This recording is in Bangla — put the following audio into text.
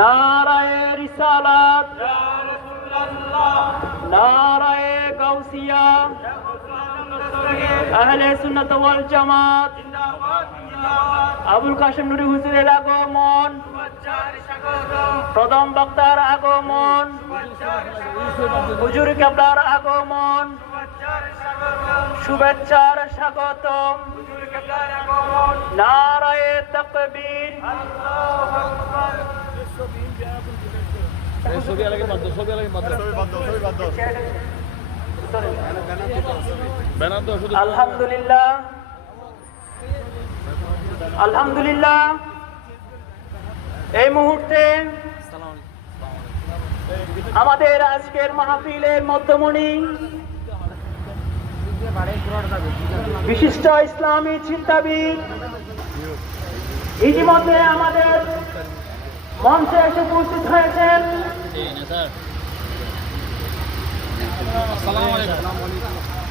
নারায়ে রিসালাত, নারায়ে গাউসিয়া, আহলে সুন্নাত ওয়াল জামাত, আবুল কাশেম নুরি হুজুরের আগমন, প্রথম বক্তার আগমন, হুজুর কেবলার আগমন, শুভেচ্ছার স্বাগতম। নারায়ে তাকবীর। আলহামদুলিল্লাহ, আলহামদুলিল্লাহ। এই মুহূর্তে আমাদের আজকের মাহফিলের মধ্যমণি বিশিষ্ট ইসলামী চিন্তাবিদ ইতিমধ্যে আমাদের মঞ্চে এসে উপস্থিত হয়েছেন। আসসালামু আলাইকুম।